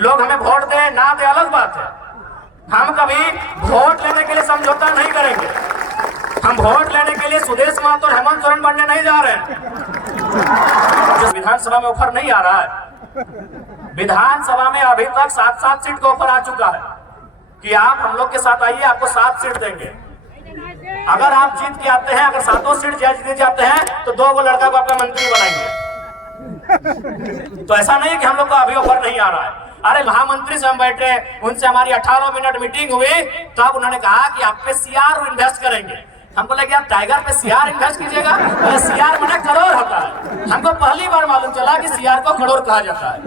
लोग हमें वोट दे ना दे अलग बात है। हम कभी वोट लेने के लिए समझौता नहीं करेंगे। हम वोट लेने के लिए सुदेश महतो और हेमंत सोरेन बनने नहीं जा रहे हैं। जो विधानसभा में ऑफर नहीं आ रहा है, विधानसभा में अभी तक 7 सीट का ऑफर आ चुका है कि आप हम लोग के साथ आइए, आपको 7 सीट देंगे। अगर आप जीत के आते हैं, अगर 7 सीट जीत जाते हैं तो 2 लड़का को अपना मंत्री बनाएंगे। तो ऐसा नहीं कि हम लोग को अभी ऑफर नहीं आ रहा है। अरे महामंत्री से हम बैठे, उनसे हमारी 18 मिनट मीटिंग हुई, तब उन्होंने कहा कि आप पे सीआर इन्वेस्ट करेंगे। हमको लगे आप टाइगर पे सीआर इन्वेस्ट कीजिएगा, तो सीआर माने करोड़ होता है। हमको पहली बार मालूम चला कि सीआर को करोड़ कहा जाता है।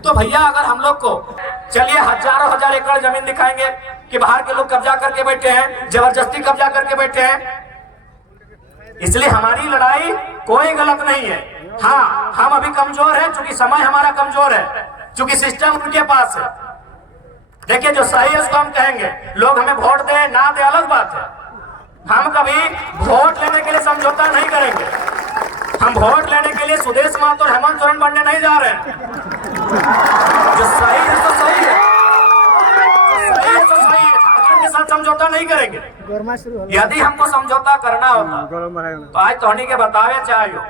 तो भैया अगर हम लोग को चलिए हजारों हजार एकड़ जमीन दिखाएंगे कि बाहर के लोग कब्जा करके बैठे हैं, जबरदस्ती कब्जा करके बैठे हैं, इसलिए हमारी लड़ाई कोई गलत नहीं है। हाँ, हम अभी कमजोर हैं, चूंकि समय हमारा कमजोर है, चूंकि सिस्टम उनके पास है। देखिए जो सही है उसको हम कहेंगे, लोग हमें वोट दे ना दे अलग बात है। हम कभी वोट लेने के लिए समझौता नहीं करेंगे। हम वोट लेने के लिए सुदेश महतो और हेमंत सोरेन बनने नहीं जा रहे हैं। जो सही है तो सही है, जो सही है तो सही है। झारखंड के साथ समझौता नहीं करेंगे। यदि हमको समझौता करना होता तो आज तोहनी के बतावे चाहिए,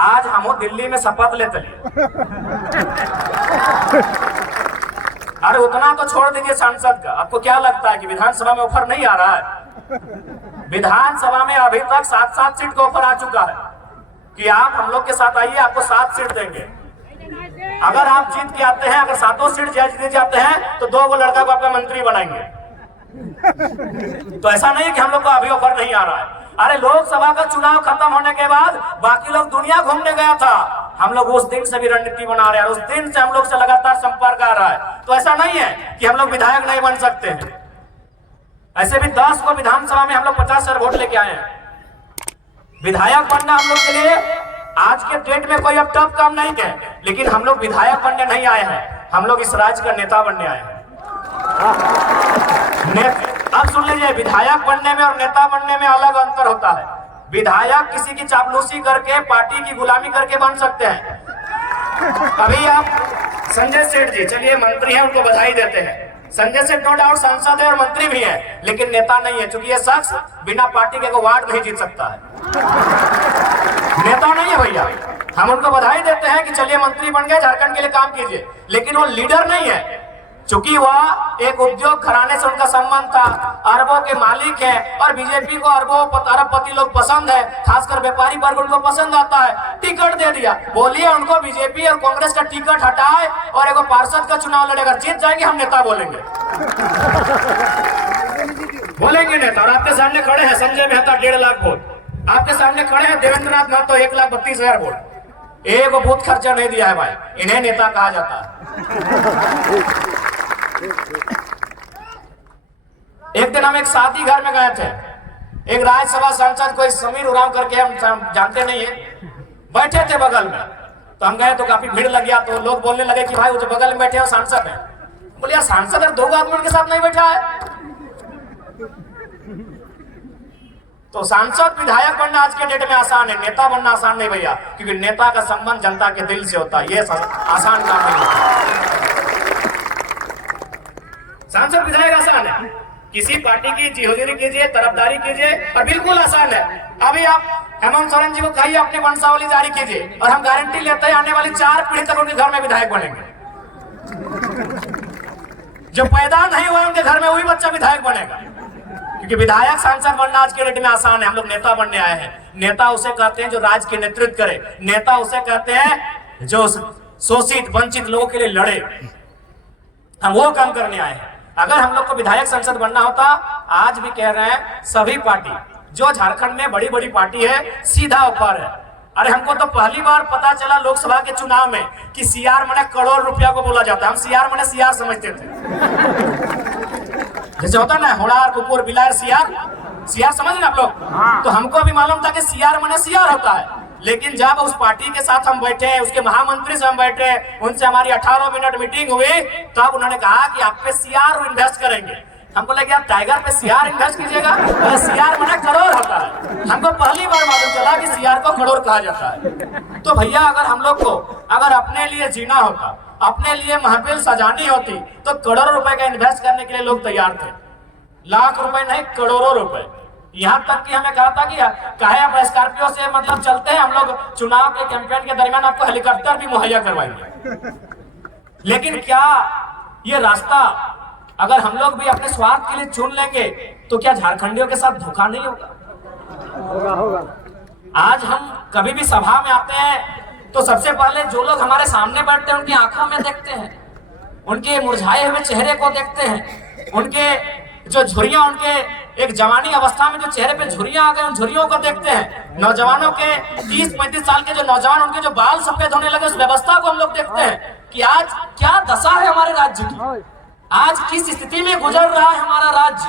आज हम दिल्ली में शपथ लेते लिए। अरे उतना तो छोड़ दीजिए सांसद का, आपको क्या लगता है कि विधानसभा में ऑफर नहीं आ रहा है? विधानसभा में अभी तक 7 सीट का ऑफर आ चुका है कि आप हम लोग के साथ आइए, आपको 7 सीट देंगे। अगर आप जीत के आते हैं, अगर 7 सीट जीत जाते हैं तो 2 लड़का को अपना मंत्री बनाएंगे। तो ऐसा नहीं कि हम लोग को अभी ऑफर नहीं आ रहा है। अरे लोकसभा का चुनाव खत्म होने के बाद बाकी लोग दुनिया घूमने गया था, हम लोग उस दिन से भी रणनीति बना रहे हैं, उस दिन से हम लोग से लगातार संपर्क आ रहा है। तो ऐसा नहीं है कि हम लोग विधायक नहीं बन सकते हैं। ऐसे भी 10 को विधानसभा में हम लोग 50 वोट लेके आए हैं। विधायक बनना हम लोग के लिए आज के डेट में कोई अब टफ काम नहीं है, लेकिन हम लोग विधायक बनने नहीं आए हैं, हम लोग इस राज्य का नेता बनने आए हैं। अब सुन लीजिए, विधायक बनने में और नेता बनने में अलग अंतर होता है। विधायक किसी की चापलूसी करके, पार्टी की गुलामी करके बन सकते हैं। अभी आप संजय सेठ जी, चलिए मंत्री हैं, उनको बधाई देते हैं। संजय सेठ नो डाउट सांसद है और मंत्री भी है, लेकिन नेता नहीं है, क्योंकि ये शख्स बिना पार्टी के वार्ड नहीं जीत सकता है। नेता नहीं है भैया। हम उनको बधाई देते हैं कि चलिए मंत्री बन गए, झारखंड के लिए काम कीजिए, लेकिन वो लीडर नहीं है। चूंकि वह एक उद्योग घराने से उनका संबंध था, अरबों के मालिक हैं, और बीजेपी को अरबपति लोग पसंद है, खासकर व्यापारी वर्ग उनको पसंद आता है। टिकट दे दिया, बोलिए उनको बीजेपी और कांग्रेस का टिकट हटाए और एक पार्षद का चुनाव लड़ेगा, जीत जाएंगे, हम नेता बोलेंगे। बोलेंगे नेता। और आपके सामने खड़े हैं संजय मेहता 1.5 लाख वोट, आपके सामने खड़े हैं देवेंद्र नाथ महतो 1,32,000 वोट। एक बूथ खर्चा नहीं दिया है भाई, इन्हें नेता कहा जाता है। एक दिन हम एक शादी घर में गए थे, एक राज्यसभा सांसद कोई समीर उरांव करके, हम जानते नहीं है, बैठे थे बगल में। तो हम गए तो काफी भीड़ लग गया, तो लोग बोलने लगे कि भाई वो जो बगल में बैठे हैं सांसद है। बोले यार सांसद अगर 2 आदमी के साथ नहीं बैठा है। तो सांसद विधायक बनना आज के डेट में आसान है, नेता बनना आसान नहीं भैया, क्योंकि नेता का संबंध जनता के दिल से होता है, ये आसान काम नहीं होता। सांसद विधायक आसान है, किसी पार्टी की जिहोगिरी कीजिए, तरफदारी कीजिए, और बिल्कुल आसान है। अभी आप हेमंत सोरेन जी को कहिए अपनी वंशावली जारी कीजिए, और हम गारंटी लेते हैं आने वाली 4 पीढ़ी तक उनके घर में विधायक बनेंगे। जो पैदा नहीं हुआ उनके घर में वही बच्चा विधायक बनेगा, क्योंकि विधायक सांसद बनना आज के डेट में आसान है। हम लोग नेता बनने आए हैं। नेता उसे कहते हैं जो राज्य के नेतृत्व करे, नेता उसे कहते हैं जो शोषित वंचित लोगों के लिए लड़े। हम वो काम करने आए हैं। अगर हम लोग को विधायक संसद बनना होता, आज भी कह रहे हैं सभी पार्टी जो झारखंड में बड़ी बड़ी पार्टी है सीधा ऊपर है। अरे हमको तो पहली बार पता चला लोकसभा के चुनाव में कि सीआर माने करोड़ रुपया को बोला जाता है। हम सीआर माने सीआर समझते थे, जैसे होता ना होड़ार कुकुर बिलार सीआर, सीआर समझ ना आप लोग। तो हमको भी मालूम था कि सीआर माने सीआर होता है, लेकिन जब उस पार्टी के साथ हम बैठे, उसके महामंत्री से हम बैठे, उनसे हमारी 18 मिनट मीटिंग हुई, तब उन्होंने कहा कि आप पे सीआर इन्वेस्ट करेंगे। हमको लगे आप टाइगर पे सीआर इन्वेस्ट कीजिएगा, तो सीआर माने करोड़ होता है। हमको पहली बार मालूम चला कि सीआर को करोड़ कहा जाता है। तो भैया अगर हम लोग को अगर अपने लिए जीना होता, अपने लिए महफिल सजानी होती तो करोड़ों रुपए का इन्वेस्ट करने के लिए लोग तैयार थे, लाख रुपए नहीं करोड़ों रुपए। यहाँ तक कि हमें कहा था कि काहे आप स्कॉर्पियो से मतलब चलते हैं, हम लोग चुनाव के कैंपेन के दरमियान आपको हेलीकॉप्टर भी मुहैया करवाएंगे। लेकिन क्या ये रास्ता अगर हम लोग भी अपने स्वार्थ के लिए चुन लेंगे तो क्या झारखंडियों के साथ धोखा नहीं होगा? आज हम कभी भी सभा में आते हैं तो सबसे पहले जो लोग हमारे सामने बैठते हैं उनकी आंखों में देखते हैं, उनके मुरझाए हुए चेहरे को देखते हैं, उनके जो झुर्रियां, उनके एक जवानी अवस्था में जो चेहरे पे झुर्रियां आ गए उन झुर्रियों को देखते हैं। नौजवानों के 30-35 साल के जो नौजवान, उनके जो बाल सफेद होने लगे, उस व्यवस्था को हम लोग देखते हैं कि आज क्या दशा है हमारे राज्य की, आज किस स्थिति में गुजर रहा है हमारा राज्य।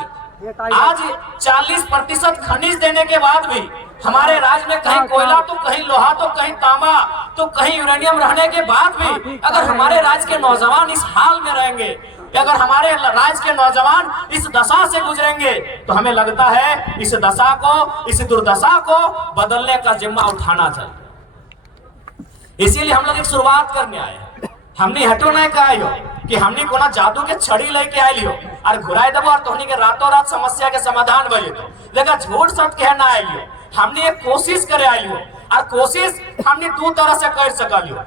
आज 40% खनिज देने के बाद भी हमारे राज्य में कहीं कोयला तो कहीं लोहा तो कहीं तांबा तो कहीं यूरेनियम रहने के बाद भी अगर हमारे राज्य के नौजवान इस हाल में रहेंगे, अगर हमारे राज्य के नौजवान इस दशा से गुजरेंगे, तो हमें लगता है इस दशा को, इस दुर्दशा को बदलने का जिम्मा उठाना चाहिए। इसीलिए हम लोग एक शुरुआत करने आए हैं। हमने हटो नहीं कहा कि हमने कोना जादू के छड़ी लेके आए लियो और घुराए देबो और तोहनी के रातों रात समस्या के समाधान भइल तो देखा झूठ सच कहना आइलियो। हमने एक कोशिश करे आइलियो और कोशिश हमने दो तरह से कर सकलियो।